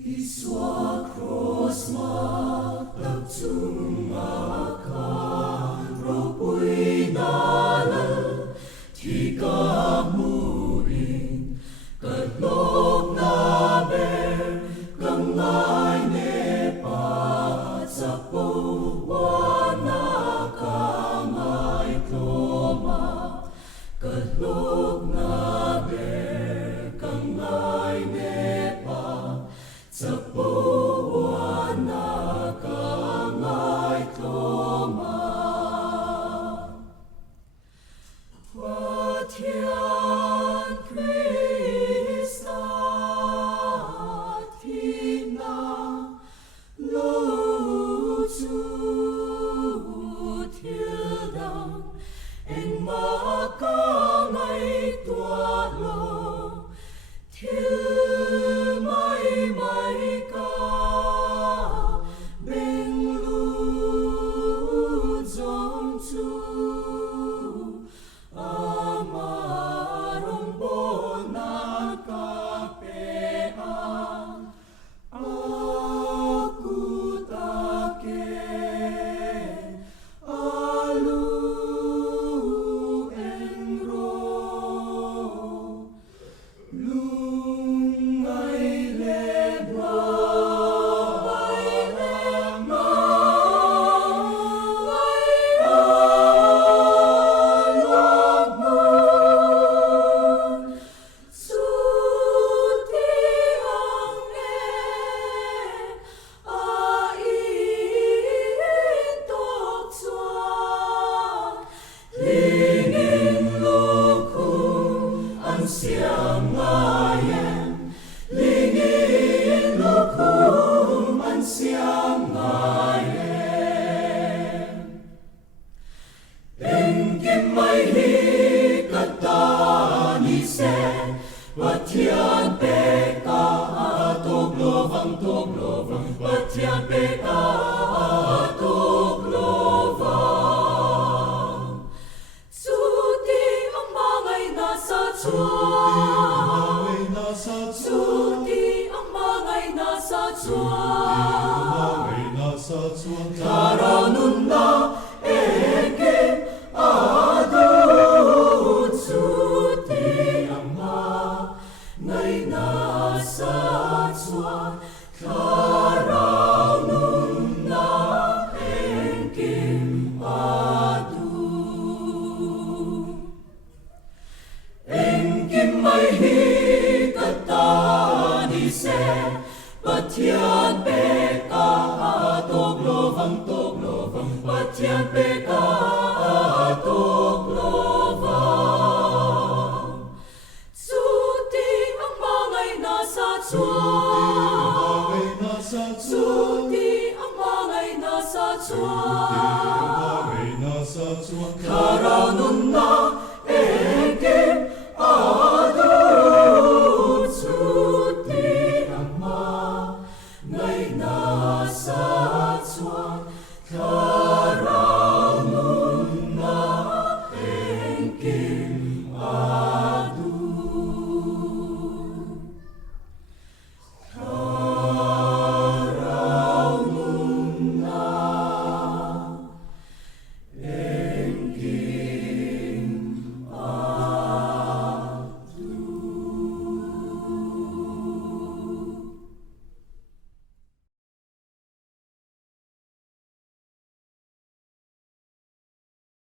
Iswa cross magtagsumakan Ro'y dalal ti kamuin Kadlok na ber Kangay nepat sa puwana Kamay kloma Kadlok na ber Kangay nepat sa puwana Kamay kloma Watian Krista Tina Lucu Tildang Eng makamay tualo Til may ka Beng lu zong tu Amarong bona kapean Aku take alu engro Lungay lebra Siang ngayon, lingin lukum ang siyang ngayon. Engkim may hikatanisen, Watian peka toglovang, Watian peka toglovang. Suti ang mangay nasa Suti ang mangay nasa Tuwan Taranun na egin adun Suti ang mangay nasa Tuwan Taranun na egin adun Engkim may hikatanisen Watian peka toglovang, Watian peka toglovang. Suti ang mangay nasa Tuwan Suti ang mangay nasa Tuwan